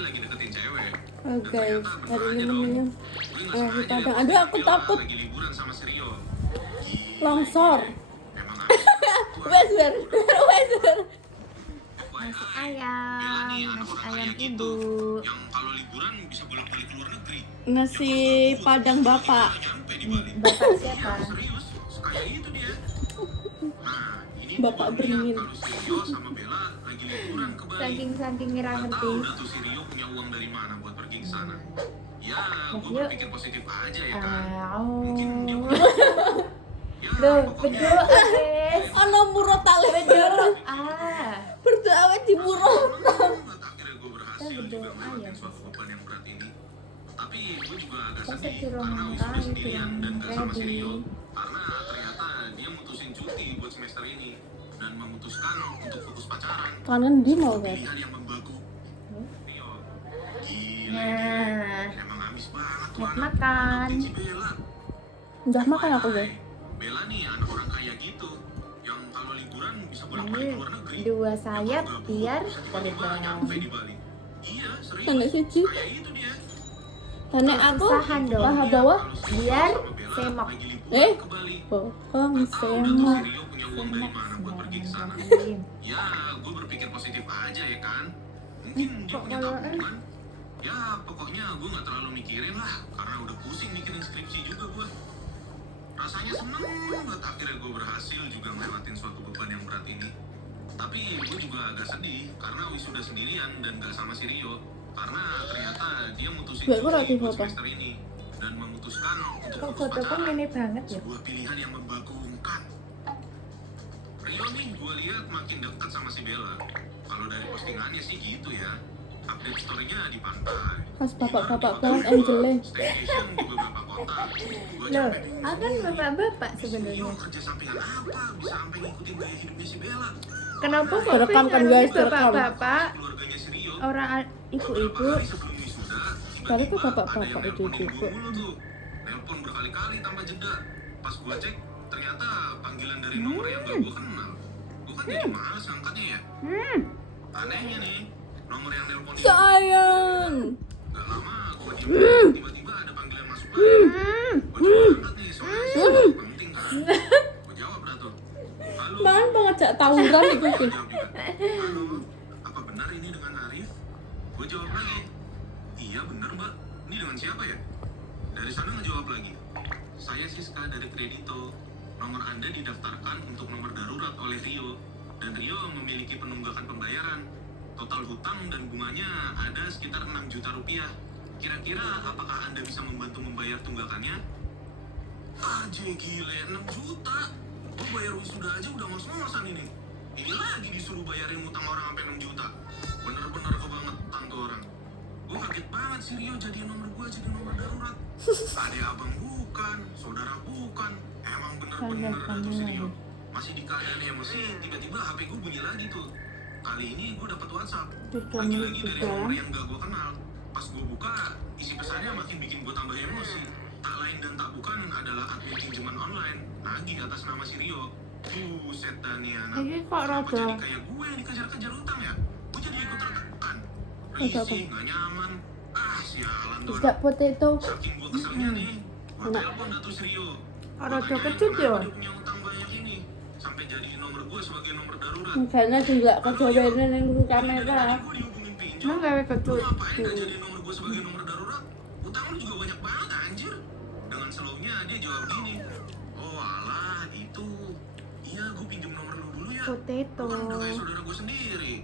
lagi deketin cewek. Oke, hari ini dong. menunya nasi padang. Aduh, aku takut Lagi liburan sama si Rio. longsor. Emang Wes ber, wes ber. Nasi ayam, nasi ayam ibu. yang kalau liburan bisa bolak-balik ke luar negeri. Nasi padang bapak. Nyampe di Bali. Bapak siapa? Serius, sekaya itu dia. Nah, ini Bapak beringin. kalau si Rio sama Bella lagi liburan ke Bali. Saking ngira Nggak ngerti. tahu dah tuh si Rio punya uang dari mana buat pergi ke sana. Ya, gue Yuk. berpikir positif aja ya kan. Mungkin dia Oh. punya. Ya, Duh, pokoknya berdoa guys. Ono murot tali Berdoa. berdoa wes di murot. akhirnya gue berhasil Kita juga berdoa ngelewatin ya. suatu beban yang berat ini. Tapi gue juga agak Masa sedih suruh karena ngangkat, wisuda sendirian bilang dan gak sama si ready. Rio. Karena ternyata dia mutusin cuti buat semester ini dan memutuskan untuk fokus pacaran. Kanan di mau guys. Pilihan yang membagu. Rio, gila. Nah, Emang amis banget tuh buat anak. makan. Deketin si Bella. Udah makan aku guys. Bella nih anak orang kaya gitu yang kalau liburan bisa bolak-balik Ini ke luar negeri. dua sayap Yang biar bisa tiba-tiba terbang. nyampe di Bali. Iya, serius. Nenek siji. Kayak itu dia. Nenek aku Kesusahan dong. paha bawah. Biar semok. Eh? Ke Bali. Bokong Nggak tahu dah tuh semok. si Rio punya uang dari mana buat pergi ke sana. Semok. Ya, gue berpikir positif aja ya kan. Mungkin dia punya tabungan. Ya, pokoknya gue nggak terlalu mikirin lah, karena udah pusing mikirin skripsi juga gue. Rasanya seneng banget akhirnya gue berhasil juga ngelewatin suatu beban yang berat ini. Tapi gue juga agak sedih karena wisuda sendirian dan gak sama si Rio. Karena ternyata dia mutusin Gue kok lagi cuti buat foto. semester ini dan memutuskan untuk Kok fokus foto kan pacaran. ini banget ya? Sebuah pilihan yang membagongkan. Rio nih gue lihat makin dekat sama si Bella. Kalau dari postingannya sih gitu ya. Update story-nya di pantai. Pas bapak-bapak banget Angele. Staycation di beberapa kota. Gue Loh, capek bingung. akan bapak-bapak Rio sebenarnya. kerja sampingan apa bisa sampai ngikutin gaya hidupnya si Bella? Kenapa kok Direkam kan, pengen guys, direkam. bapak-bapak Keluarganya si Rio. orang ibu-ibu? Hari sebelum wisuda, Kali tiba-tiba tuh bapak-bapak ada yang itu nelponin juga. gua mulu tuh. Nelpon berkali-kali tanpa jeda. Pas gua cek, ternyata panggilan dari nomor yang gak gua kenal. Gua kan jadi males ngangkatnya ya. Anehnya nih, nomor yang nelpon ini Sayang. gak lama gua diem, tiba-tiba ada panggilan masuk lagi. Gua coba angkat nih, soalnya penting kan. Gua jawab dah tuh. Halo. Man pengajak tawuran itu sih. Halo, apa benar ini dengan Arif? Gue jawab lagi, iya benar mbak, ini dengan siapa ya? Dari sana ngejawab lagi, saya Siska dari Kredito. Nomor Anda didaftarkan untuk nomor darurat oleh Rio, dan Rio memiliki penunggakan pembayaran. Total hutang dan bunganya ada sekitar 6 juta rupiah. Kira-kira apakah Anda bisa membantu membayar tunggakannya? Aje gile, 6 juta. Gue bayar wisuda aja udah ngos-ngosan ini. Ini lagi disuruh bayarin utang orang sampai 6 juta. Bener-bener kebangetan tuh orang. Gue kaget banget si Rio jadi nomor gue jadi nomor darurat. Adek abang bukan, saudara bukan. Emang bener-bener dah tuh si Rio. Masih di keadaan emosi, tiba-tiba HP gue bunyi lagi tuh. Kali ini gue dapet WhatsApp. Lagi-lagi dari nomor yang gak gue kenal. Pas gue buka, isi pesannya makin bikin gue tambah emosi. Tak lain dan tak bukan adalah admin pinjaman online. Nagih atas nama si Rio. Buset dah nih anak. Ini kok Kenapa rada jadi kayak gue yang dikejar-kejar utang ya? Gue jadi ikut tertekan. Risih, gak nyaman. Ah, sialan tuh. Tidak potato. Saking gue keselnya nih, gue telepon dah tuh si Rio. Rada Makanya kecut ya? kenapa dia punya utang banyak ini? Sampai jadi nomor gue sebagai nomor darurat. Karena juga kejawabannya yang kamera. Gue dihubungin pinjol. emang gawe kecut. Ngapain gak jadi nomor gue sebagai nomor darurat? Utang lu juga banyak banget anjir. Dengan slownya dia jawab gini. Oh alah itu. Iya gue pinjem nomor lu dulu ya. Potato. Lu kan udah kayak saudara gue sendiri.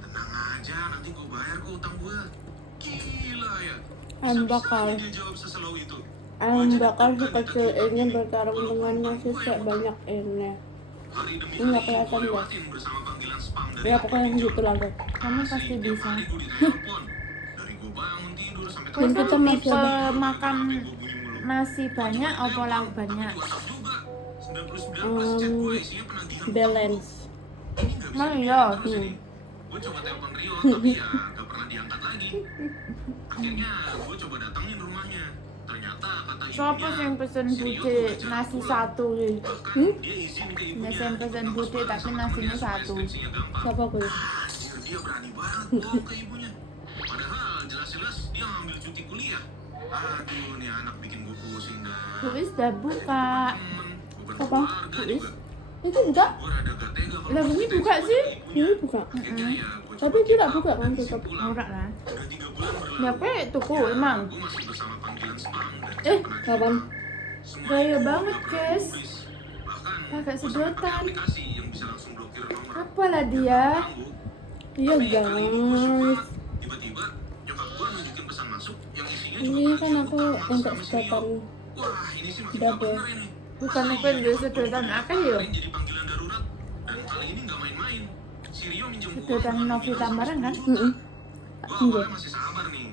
Tenang aja nanti gue bayar kok utang gue. Gila ya. Ayam bakar. Bisa-bisanya dia jawab seslow itu. Ayam bakar sekecil ini bertarung dengan nasi sebanyak ini. Hari demi Ini nggak hari kelihatan, gue guys. lewatin bersama panggilan spam dari Ya pokoknya yang gitu lah guys. Kamu pasti Tiap bisa. hari gue ditelepon. Dari gue bangun tidur sampai Dan kita Kamu masih tipe ada. makan nasi banyak atau lauk banyak? Balance. Emang iya? Gue coba telepon Rio tapi ya gak pernah diangkat lagi. Akhirnya gue coba datangin rumahnya. Ternyata kata Siapa sih yang pesen bude nasi satu sih? dia izin ke ibunya. Biasa yang pesen bude tapi nasinya satu. Skripsinya gampang. Siapa gue? Anjir, dia berani banget bohong ke ibunya. Padahal jelas dia ngambil cuti kuliah. Aduh, nih anak bikin gue pusing dah. Luis udah buka. Bukan Apa? keluarga juga. Itu enggak. Gue rada gak tega kalau Lah ini maksudnya buka sama sih. ibunya. Ini buka. Akhirnya ya gue Tapi coba tidak keep buka up kan dan tutup. bisa pulang. Ora lah. Udah 3 bulan berlalu. Ya pe tuku emang. Gue masih bersama panggilan spam dan Eh, pernah kapan? Semua Gaya itu banget, nggak pernah guys. ditulis. Bahkan Pakai gue sampai sedotan. pakai aplikasi yang bisa langsung blokir nomor. Apalah dia? Iya Tapi kali ini gue shock guys. banget. Tiba-tiba nyokap gue nunjukin pesan masuk yang isinya juga Ini kan kalian aku utama untuk sama si Rio. sedotan. Wah, ini sih makin Double. gak bener ini. Bukan apa yang dia sedotan apa ya? Kemarin jadi panggilan darurat dan kali ini nggak main-main. Si Rio minjem uang Sedotan buat Novi minum Tambaran kan? 10 juta. Mm-mm. Gua awalnya masih sabar nih.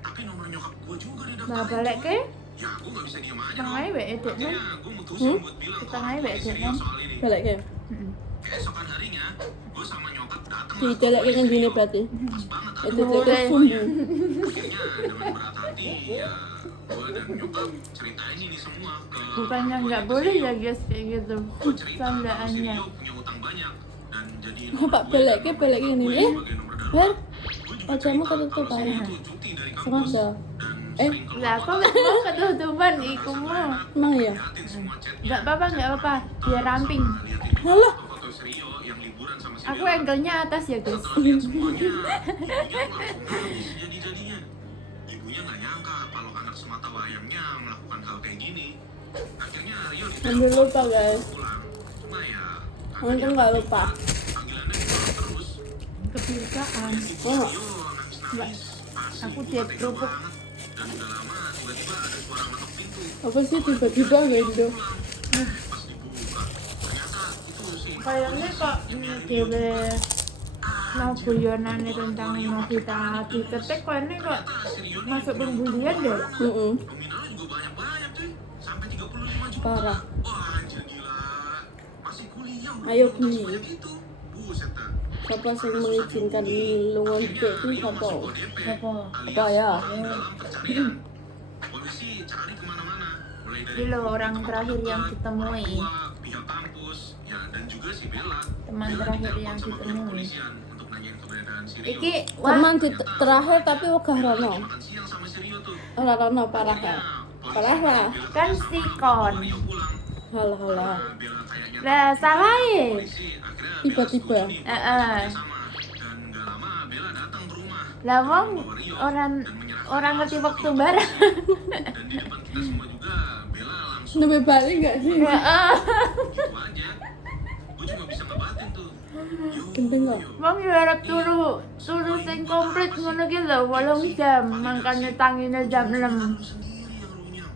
Tapi nomor nyokap gue juga didaftarin. Nah balik cuy. ke Ya, gue nggak bisa diem aja setengah dong. edit kan? Akhirnya gue mutusin buat bilang ke Setengah orang tua edit si Rio kan? soal ini. Balik ke. Keesokan harinya, gue sama nyokap datang Di telek yang gini berarti. Pas banget Itu aku telek Boleh. sumbu. akhirnya dengan berat hati ya gue dan nyokap ceritain ini semua ke Bukannya orang nggak tuanya boleh si Rio. ya guys kayak gitu. Gue cerita kalau si Candaannya. Rio punya utang banyak dan jadi Pak balik ke balik ini. Ber, wajahmu ketutupan. Sengaja. Lah kok nggak mau ketutupan iku mau? Emang iya? Nggak apa-apa nggak apa-apa. Biar ramping. Halah. Aku angle-nya atas ya guys. Setelah lihat semuanya, ibunya tuh langsung nangis jadi-jadian. Ibunya nggak nyangka kalau anak semata wayangnya melakukan hal kayak gini. Akhirnya Rio Ambil lupa guys. pulang. Cuma ya, Untung nggak lupa. panggilannya diulang terus. Kebiasaan. Oh, Rio nangis-nangis. Pas Aku ibu tiap tega kerupuk. banget. Dan udah lama tiba-tiba ada suara ngetok pintu. apa sih tiba-tiba gitu? Pas dibuka, ternyata itu si Kayaknya kok dewe mau guyonane tentang Novita diketik kok ini kok masuk pembulian deh. nominalnya juga banyak-banyak cuy. Sampai 35 juta. Parah. Wah, anjir gila. Masih kuliah udah Ayo dapat beli. sebanyak itu. Buset dah. Siapa yang mengizinkan lungan itu siapa? Siapa? Apa ya? Dalam pencarian. Polisi cari kemana-mana. Mulai dari Ini loh orang terakhir yang orang ditemui. tua, pihak kampus, ya dan juga si Bella. Teman Bella terakhir ditelepon yang sama pihak ditemui. kepolisian untuk nanyain keberadaan si Rio. Iki wah Teman terakhir tapi wegah Bella Rono. lagi makan siang sama si Rio tuh. Ora Rono parah ya. Parah lah. kan si kon. Rio pulang. Halah halah. Bella kayaknya Lah salah ya. polisi, akhirnya Bella Tiba-tiba. setuju nih buat Heeh. kerja sama. Dan nggak lama Bella datang ke rumah. Lah wong Membawa Rio orang dan menyerahkan orang ngerti sama waktu pihak bareng. kepolisian. Dan di depan kita semua juga Bella langsung Lebih balik nggak sih? Heeh. gitu aja. Gue cuma bisa ngebatin tuh. Gendeng nggak? Wong yo arep turu sing komplit ngono ki lho 8 jam, makane tangine jam 6. Sendiri yang runyam.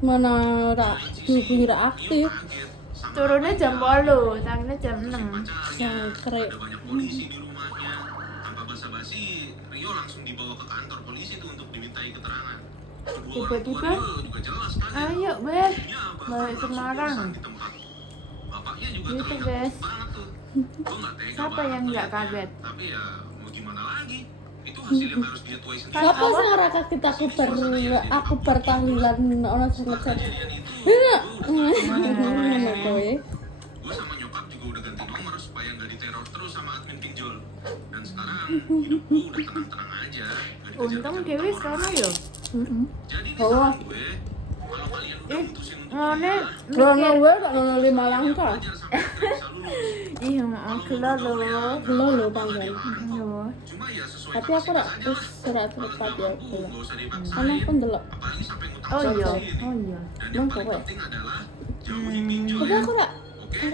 Mana rak dihubungi rak aktif. Kaget. Sampai Turunnya jam 8, tangine jam 6. pacarnya. Sangkrik. Ada banyak polisi di rumahnya. Tanpa basa-basi, Rio langsung dibawa ke kantor polisi tuh untuk dimintai keterangan. Kedua orang tua Tiba-tiba, Rio juga jelas kaget. Ayo, Beb. Ibunya bahkan Balik langsung Semarang. pingsan di tempat. Bapaknya juga Gitu, terlihat guys. takut banget tuh. Gua nggak tega Siapa banget yang nggak ngeliatnya. kaget? Tapi ya mau gimana lagi? Itu hasil yang harus dia tuai sendiri. Siapa sih raka kita aku bertahlilan orang sangat sangat. Kejadian itu, Iya. gua udah Mana kowe? Gue sama nyokap juga udah ganti nomor supaya nggak diteror terus sama admin pinjol. Dan sekarang hidup gue udah tenang-tenang aja. Nggak Untung dikejar-kejar Dewi orang. sekarang yo. Jadi nih Oh. saran gue, kalau kalian udah mutusin untuk Ngene Rono mikir. gue tak Rono 5 langkah. belajar sampai akhirnya bisa lulus. Ih, maaf gelo lho. Belum lo panggilan. Lho. Cuma ya sesuai Tapi aku rak kapasitas aja terus lah. serat Kalau cepat nggak ya mampu, belum. nggak usah dipaksain. Anak pun delok. Apalagi sampai ngutang Oh iya, sendiri. oh iya. Dan yang Emang paling kowe? penting adalah jauhi pinjol Tapi ya. aku rak Oke?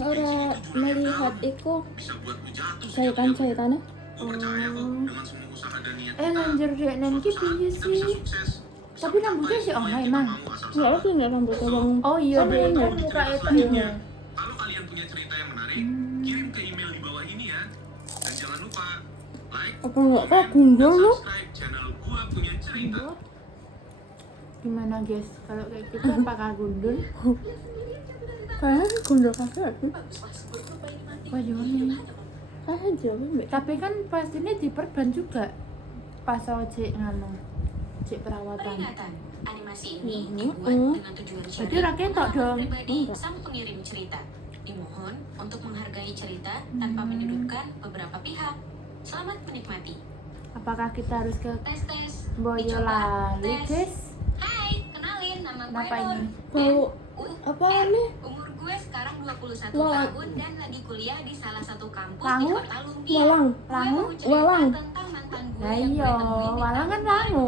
ora melihat iku Bisa buat lu jatuh jahitan-jahitannya. Gue percaya kok dengan semua usaha dan niat Lanjut dek nanti suatu saat piye kita bisa sih? sukses. Bisa Tapi rambutnya mencapai sih semua ono yang kita emang. mau asal Enggak sabar. sih enggak rambut abang. Oh iya Sama deh, ini. kan muka itu Selanjutnya, kalau kalian punya cerita yang menarik, kirim ke email di bawah ini ya. Dan jangan lupa like, Apa enggak kok komen, gundul dan lu? subscribe channel Gua Punya Cerita. Gimana guys? Kalau kayak gitu apakah gundul? Kayaknya gundul kakek. Wah gimana? Kayaknya jauh mbak. Tapi kan pastinya diperban juga pas ojek nganu, ojek perawatan. Peringatan, animasi ini Mhm. dibuat dengan tujuan Berarti sharing rakyat tok dong. pengalaman pribadi Enggak. sang pengirim cerita. Dimohon untuk menghargai cerita tanpa menyudutkan beberapa pihak. Selamat menikmati. Apakah kita harus ke Tes tes. Boyolali guys. Hai, kenalin nama gue Kenapa Ron. ini? Bau apa nih? Umur gue sekarang 21 Walang. tahun dan lagi kuliah di salah satu kampus Langu? di Kota Lumpia. Walang. Gue Langu? mau cerita Walang. tentang mantan gue Lah yang gue iya, temuin di Walang kan tahun Langu.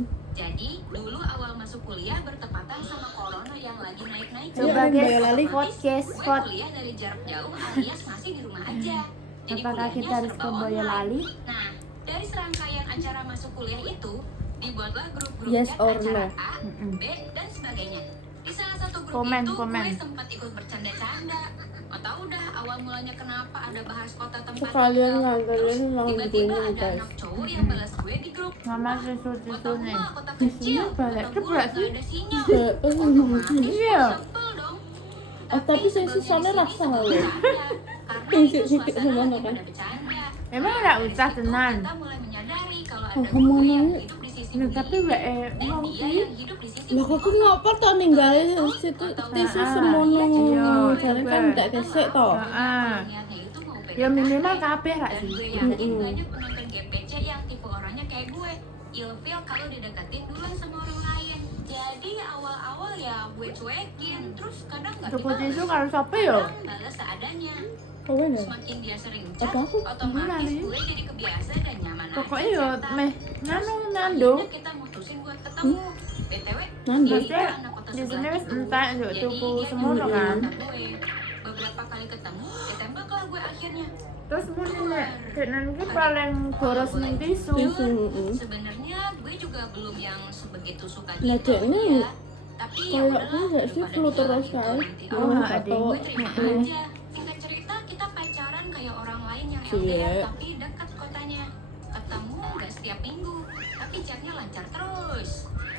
2020. Jadi, dulu awal masuk kuliah bertepatan sama corona yang lagi naik-naik. Coba Iya, guys, Boyolali podcast, Gue pod. kuliah dari jarak jauh alias masih di rumah aja. Jadi Apakah kuliahnya kita harus serba ke online. Boyolali? Nah, dari serangkaian acara masuk kuliah itu, dibuatlah grup-grup Yes chat or acara no? A, B, dan sebagainya. Di salah satu grup Komen, itu, komen. gue sempat ikut bercanda-canda. Gak tau dah awal mulanya kenapa ada bahas kota tempat Sekalian tinggal. nganterin Terus ulang tiba-tiba gunung, ada guys. anak cowok yang balas gue di grup. Mama Kota susu-susu nih. gua kota kecil, balik kota ke gua berat gak sih. ada sinyal. Heeh. Otomatis Iya. gua sebel dong. Tapi saya sebelnya sisanya di sini rasa suka loh. bercanda, karena Ih, itu sikit suasana sama lagi makan. pada bercanda. Emang nggak Dari usah situ tenan. Kita mulai menyadari kalau Oh, ada kamu gue yang nanya. hidup di sisi Nah, bumi tapi ini, mbak dan mau dia sih. yang hidup di sisi Lah bumi aku kono. ngapa tak ninggalin situ tisu semono Iya, jane kan coba. tak kesek to. Heeh. Niatnya itu mau Ya PDKT. minimal kabeh lah Dan sih. gue yakin Mm-mm. banyak penonton GPC yang tipe orangnya kayak gue, ilfil kalau dideketin duluan sama orang lain. Jadi awal-awal ya gue cuekin, terus kadang nggak Tuku dibales, tisu karo sapa yo? kadang balas seadanya. Kowe ya? Semakin dia sering chat, Apa aku? otomatis Gimana, gue jadi kebiasa dan nyaman Pokoknya aja yo chatan. meh Terus nganu nando. akhirnya kita mutusin buat ketemu. BTW, Nando. dia Maksudnya, anak kota di sebelah sini wis itu. entek yo Jadi tuku dia semono deket kan. kota gue. Beberapa kali ketemu, ditembaklah gue akhirnya. Terus muni nek dek nanti paling boros ning tisu. Tisu, heeh. Sebenarnya gue juga belum yang sebegitu suka Lah, gitu Dek, ini ya. Tapi ya Kayaknya udahlah, nggak sih daripada flu terus digalahin kan? nanti Oh, orang nggak Atau gue terima Heeh. aja. Singkat cerita kita pacaran kayak orang lain yang Iya. LDR tapi dekat kotanya. Ketemu nggak setiap minggu, tapi chatnya lancar terus.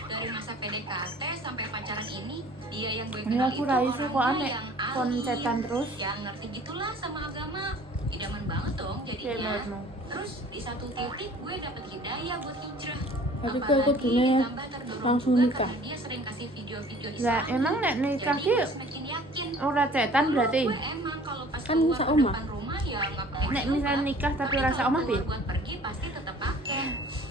Dari masa PDKT sampai pacaran ini, dia yang gue Ini kenal aku itu Raisa kok orangnya aneh. yang Kon alim, chatan terus. yang ngerti gitulah sama agama. Idaman banget dong Ya jadinya. menurutmu. Terus di satu titik gue dapet hidayah buat hijrah. Tapi kok Apalagi kudunya ditambah terdorong langsung juga nikah? karena dia sering kasih video-video Lah Islami. emang nek nikah Jadi ki gue semakin yakin. ora cetan berarti. Gue emang kalau pas Kan keluar sama ke omah. depan rumah ya nggak pakai Nek jilbab. misalnya nikah tapi Tapi rasa kalau omah keluar piye? buat pergi pasti tetap pakai.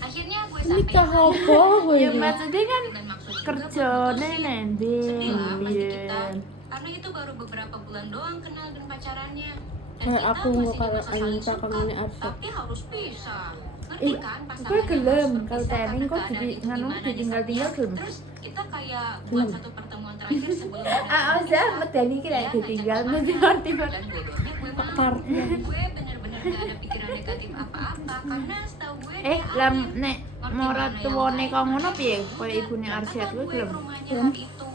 Akhirnya gue Nikah sampai apa kowe? Ya maksudnya kan dengan maksud juga kerjane putusin. nendi. Sedih lah pasti kita, Biyen. karena itu baru beberapa bulan doang kenal dan pacarannya. Dan Kayak kita aku masih mau di kalau masa angin saling cakemane suka, Arsa. tapi harus pisah. Ngerti Ih, kan gue pasangan yang gelem harus kalau berpisah tanding karena kok keadaan jadi itu nganu gimana ditinggal-tinggal di gelem. Terus kita kayak buat satu pertemuan terakhir sebelum Ah, usah medeni ki lek ditinggal mesti ngerti kok. dan bodohnya gue mau. Parno. Gue bener-bener gak ada pikiran negatif apa-apa karena setahu gue dia Lam alim. nek Ngerti morat mana yang tuwane baik, kok ngono mana yang piye? enggak. Koyo ibune Arsyad Datang kuwi gue gelem. ke rumahnya hari itu.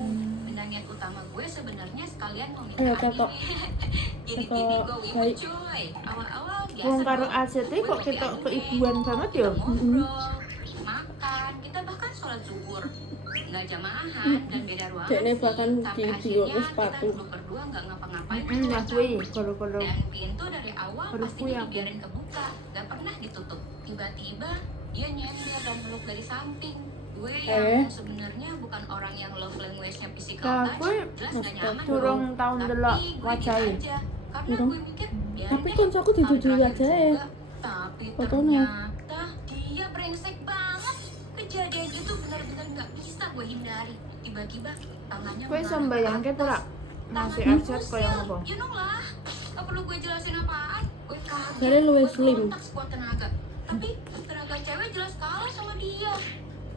Dan niat utama gue sebenarnya sekalian mau minta Ayo, adil Catok. nih. Jadi Catok, tiba gue wibu baik. cuy. Awal-awal biasa Wong karo dong. Arsyad iki Gue kok kopi ketok aduk keibuan banget ya. kita ngobrol, makan, kita bahkan sholat zuhur. Nggak jamaahan dan beda ruangan Dekne sih. bahkan Sampai di akhirnya diwoke sepatu. kita duduk berdua nggak ngapa-ngapain. Nah kuwi karo-karo. Dan pintu dari awal Harus pasti kuy aku. dibiarin kebuka, nggak pernah ditutup. Tiba-tiba dia nyender dan meluk dari samping. Gue yang sebenarnya bukan orang yang love language-nya physical Lah touch, kuwi jelas gak nyaman durung dong. tahun Tapi delok gue wajahe. gitu aja. Karena Durung. gue mikir, biarin Tapi deh. koncoku didudui Tahun aja terakhir ya. juga, tapi Fotonya. ternyata dia brengsek banget. Kejadian itu benar-benar nggak bisa gue hindari. Tiba-tiba tangannya Kowe iso mengarah ke mbayangke atas. ora? Masih Tangannya Arsyad kusil. koyo ngopo? You know lah, gak perlu gue jelasin apaan. Gue kaget, Jadi luwih gue slim. kontak sekuat tenaga. Tapi tenaga cewek jelas kalah sama dia.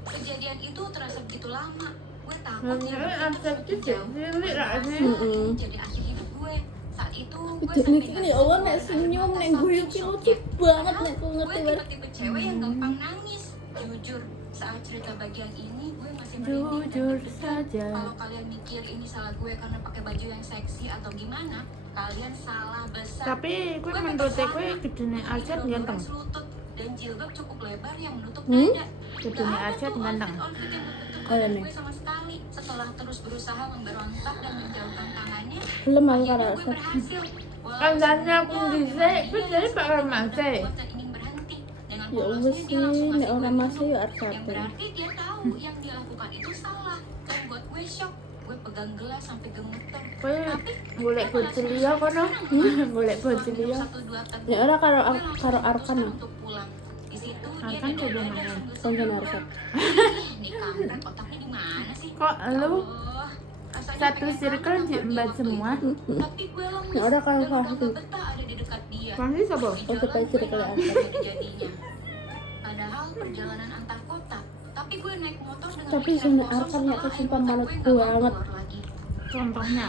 Kejadian itu terasa begitu lama. Gue takut Lah dia nyere bertindak Arsyad ki semakin jauh. cilik ra Gue sih. merasa Mm-mm. ini jadi akhir hidup gue. Saat itu gue Dek sampai niki nggak ya Allah bisa nek keluar senyum dari nek mata guyu saking ki lucu shocknya. banget Padahal nek ku ngerti gue banget. tipe-tipe cewek yang gampang nangis. Jujur, saat cerita bagian ini gue masih merinding dan Jujur deg-degan. saja. Kalau kalian mikir ini salah gue karena pakai baju yang seksi atau gimana, kalian salah besar. Tapi kuwi Gue menurut pakai kuwi celana, gedene Arsyad ini ganteng. dodoran selutut, dan jilbab cukup lebar yang menutup Hmm? dada. Gedene Nggak ada Arsyad tuh ganteng. outfit-outfit yang membentuk Oh, iya badan nih. gue sama sekali. Setelah terus berusaha memberontak dan menjauhkan tangannya, Belum aku akhirnya karo gue Arsa. berhasil. Kandangnya aku dhisik, kuwi jadi bakal mati. Ya Allah sih, nek ora masih ya Arsa. Yang berarti dia tahu yang dia lakukan itu salah. Dan buat gue shock, gue pegang gelas sampai gemeter. Kowe golek bocil liya kono. Golek bocil liya. Ya ora karo karo Arkan. Untuk pulang. Di situ Arkan coba mana? Konten Arsa. Ini kampret otaknya di mana sih? Kok lu Oh, rasanya satu pengen circle banget diembat peluk semua? dia. Tapi gue lemes. Nggak ada kalau dan udah Fahri. gak betah ada di dekat dia. Fahri siapa? Di Oh, jalan supaya gue circle nggak Arsa. ada jadinya. Padahal perjalanan antar kota. Tapi gue naik motor dengan Tapi pikiran sini kosong Arkan ya setelah kesumpah air mata manut gue nggak gue mau amat. keluar lagi. Contohnya?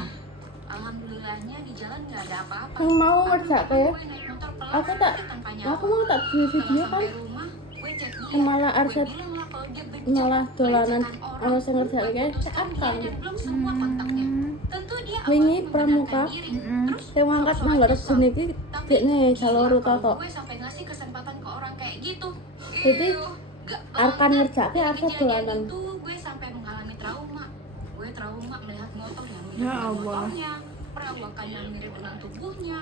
Alhamdulillahnya di jalan nggak ada apa-apa. Yang mau ngerjain ya? Gue naik motor pelan Aku tak, tanpa aku nyawa. mau tak bikin video Setelah kan. sampai rumah, gue chat dia. Yang malah Gue Arsa bilang lah kalau dia becek, malah dolanan lecehkan orang. sama sing ngerjain Gue kayak putuskan Arkan. dia dan belum semua kontaknya. Tentu dia Wingi awalnya pramuka. membenarkan diri. Mm-mm. Terus Saya ngangkat sok-sok nang aja garap sok. sini iki Tapi dekne gila jalur kalau toto. gue sampai ngasih kesempatan ke orang kayak gitu. Jadi, Gak Arkan banget. ngerjain Dari Arsa kejadian dolanan. itu gue sampai mengalami trauma. Gue trauma melihat motor yang mirip Ya dengan Allah. motornya, perawakan yang mirip dengan tubuhnya.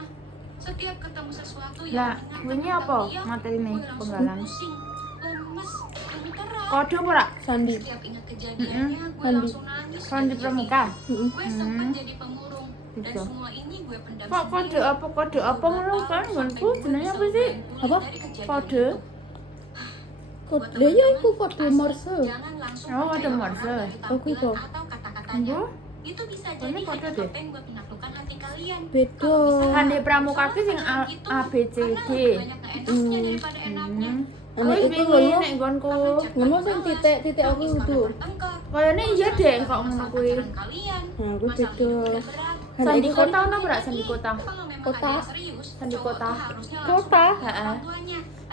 Setiap ketemu sesuatu yang Lah, mengingatkan ini tentang apa? dia, Materi nih, gue langsung penggalan. pusing, lemes, gemeteran. Kode ora? Sandi. Setiap ingat kejadiannya, gue Sandi. langsung nangis. Sandi dan pramuka? Heeh. Gue sempat jadi pemurung. Dan Gitu. semua ini gue pendam Kok kode sendiri. apa ngono kan? Gonku jenenge apa sih? Apa? Kode? Kode ya iku kode Morse. Jangan langsung Oh, kode percaya Morse. orang dari Aku itu. tampilan atau kata-katanya. Enggak. Itu bisa Kayaknya jadi kode hanya deh. topeng buat menaklukkan hati kalian. Beda. Sandi pramuka ki sing A B C D. Anak Wis itu wingi ngono. nek nggonku. Ngono sing titik aku itu. Kayane iya deh kok ngono kuwi. Nah, aku beda. Anak Sandi itu kan kota ono ora sandi kota? Kota. Sandi kota. Kota. Heeh.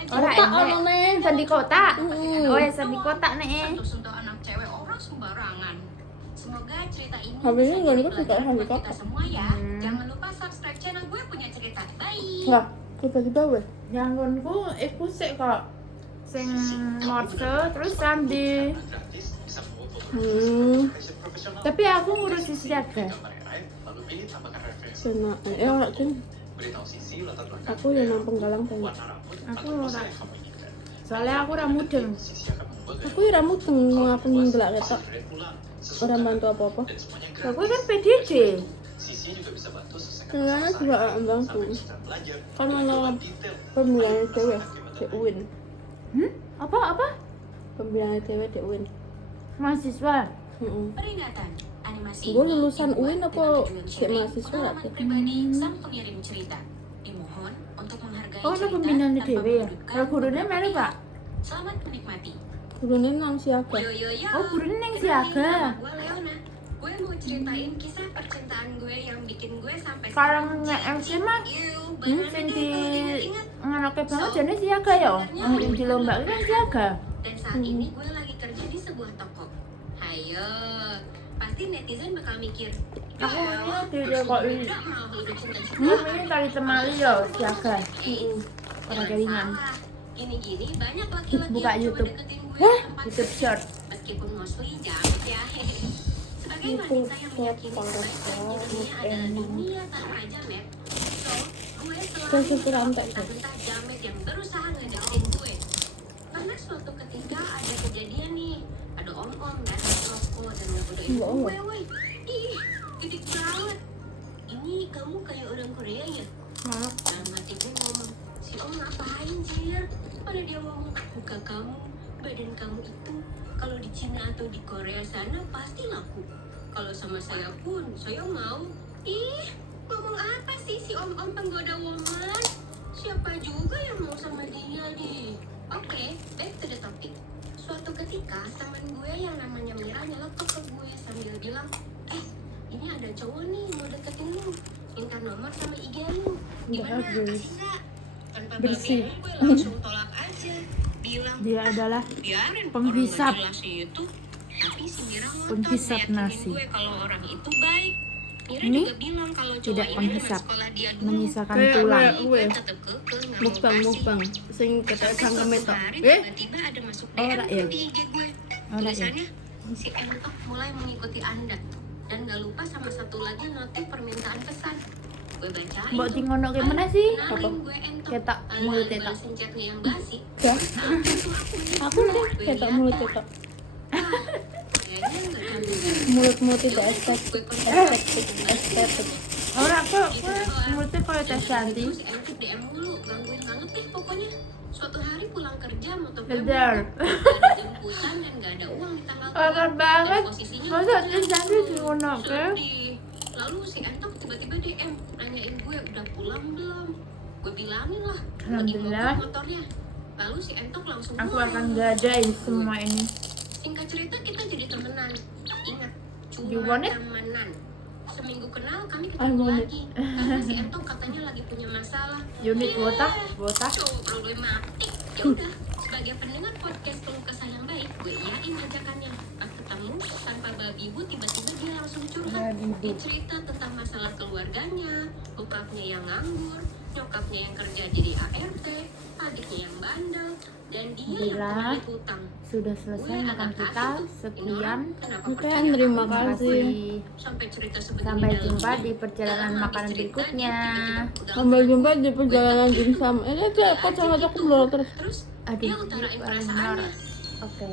Ora Ora ono enek. neng. Sandi kota. Mm-mm. Oh, ya sandi kota nek. Sentuh-sentuh anak cewek orang sembarangan. Semoga cerita ini Habis ini bisa nggak jadi ikut juga pelajaran sandi buat kota. kita semua ya. Hmm. Jangan lupa subscribe channel gue punya cerita. Bye. Lah, tiba-tiba weh. Yang nggonku iku sik kok sing Morse terus sandi. Tapi aku ngurus siaga. Sena, ora Cing. Aku yang nang penggalang banyak. Aku ora. Soalnya aku ora mudeng. Aku ya ramu teng aku ndelak ketok. Ora bantu apa-apa. Aku kan PDD. Karena juga bangku. Kan ana pemilihan cewek, Dek Uin. Apa? Pemilihan cewek Dek Uin. Mahasiswa. Heeh. Peringatan, animasi Gue ini lulusan dibuat UIN apa dengan tujuan kayak sharing mahasiswa pengalaman aja? pribadi sang pengirim cerita. Dimohon untuk menghargai Oh, ono cerita pembinaan tanpa dhewe ya. menyudutkan Kalau gurune beberapa melu, pihak. Pak. Selamat menikmati. Gurune nang siaga. Yo yo yo. Oh, gurune neng Kenalin, siaga. nama gue Leona. Gue mau ceritain kisah percintaan gue yang bikin gue sampai Sekarang sekarang MC mah beneran sing deh di kalau diingat-ingat. nganoke banget jane siaga ya. Yang di lomba kan siaga. Dan saat ini gue lagi kerja di sebuah toko. Hayo, pasti netizen bakal mikir. Aku ini di kok ini. Udah mau hidup cinta-cinta. Ini kali temali yo siaga. Orang jaringan. Gini-gini banyak laki-laki Buka yang YouTube. coba deketin gue Hah? tanpa YouTube sadar. short. Meskipun mostly jamet ya. Sebagai YouTube wanita yang short, meyakini parah sebaik-baik di dunia adalah emang. dunia tanpa jamet. So, gue Saya selalu syukur menolak sampai bentah-bentah jamet yang berusaha ngedeketin gue. Karena suatu ketika ada kejadian nih, ada om-om datang ke toko dan ngegodain Mbak Om. gue, woi. Ih, gede banget. Ini kamu kayak orang Korea ya? Dalam hati gue ngomong, si om ngapain Jir? Pada dia ngomong, muka kamu, badan kamu itu kalau di Cina atau di Korea sana pasti laku. Kalau sama saya pun, saya mau. Ih, ngomong apa sih si om-om penggoda woman? Siapa juga yang mau sama dia deh? Oke, back to the topic. Suatu ketika, teman gue yang namanya Mira nyeletuk ke gue sambil bilang, ini ada cowok nih mau deketin lu, minta nomor sama IG lu. Gimana? Bagus. Kasih nggak? Tanpa Bersih. babian, gue langsung tolak aja. Bilang, Dia adalah biarin penghisap. orang nggak jelas itu. Tapi si Mira ngotot Penghisap ngeyakinin nasi. gue kalau orang itu baik. Mira Ini juga bilang kalau cowok tidak ini penghisap, teman sekolah dia dulu. menyisakan Kayak tulang. gue. Gue tetep kekeh nggak mau Mukbang kasih. mukbang sing ketek Sampai sangkem suatu itu. hari tiba-tiba ada masuk DM Ora ya? di IG gue. Ora ya? Tulisannya, si Entok mulai mengikuti Anda. Dan gak lupa sama satu lagi notif permintaan pesan. Gue bacain Mbok tuh. di ngono ke mana sih? Kenalin gue Entok. Ketok Alih-alih mulut ketok. balesin chatnya yang basi. Ya, itu aku sih ketok mulut ketok. Kayaknya nggak cocok. Mulut tidak estetik, estetik. Ora kok mulutnya koyo tes cantik. Terus Entok DM mulu, gangguin banget deh pokoknya. Suatu hari pulang kerja motor gue Kejar. mogok, gak ada jemputan dan gak ada uang di tanggal Parah tua. banget. Dan posisinya Masa gue dia jadi si Uno ke? sedih. Lalu si Entok tiba-tiba DM nanyain gue udah pulang belum. Gue bilangin lah lagi Alhamdulillah. mogok motornya. Lalu si Entok langsung Aku pulang. akan gadai semua ini. Singkat cerita kita jadi temenan. Ingat, You cuma want it? temenan. Seminggu kenal kami I ketemu want it. lagi. Karena si Entok katanya lagi punya masalah. Unit botak, botak. Cowok problematik. Ya udah, sebagai pendengar podcast keluh kesah yang baik, gue iyain ajakannya. Pas ketemu tanpa babi bu, tiba-tiba dia langsung curhat. Babi bu. Dia cerita tentang masalah keluarganya, bokapnya yang nganggur, nyokapnya yang kerja jadi ART, adiknya yang bandel, dan dia yang Gila. terlilit hutang. Sudah selesai makan kita. Sekian. Oke, terima Terima kasih. kasih. Sampai cerita sebegini Sampai dalam jumpa ini. di perjalanan Dalam habis makanan cerita, berikutnya. dia tiba-tiba pegang Sampai tangan. jumpa di perjalanan dimsum. Ini aja kok sama aku belum terus. Terus Aduh, dia utarain paling perasaannya. marah. Oke.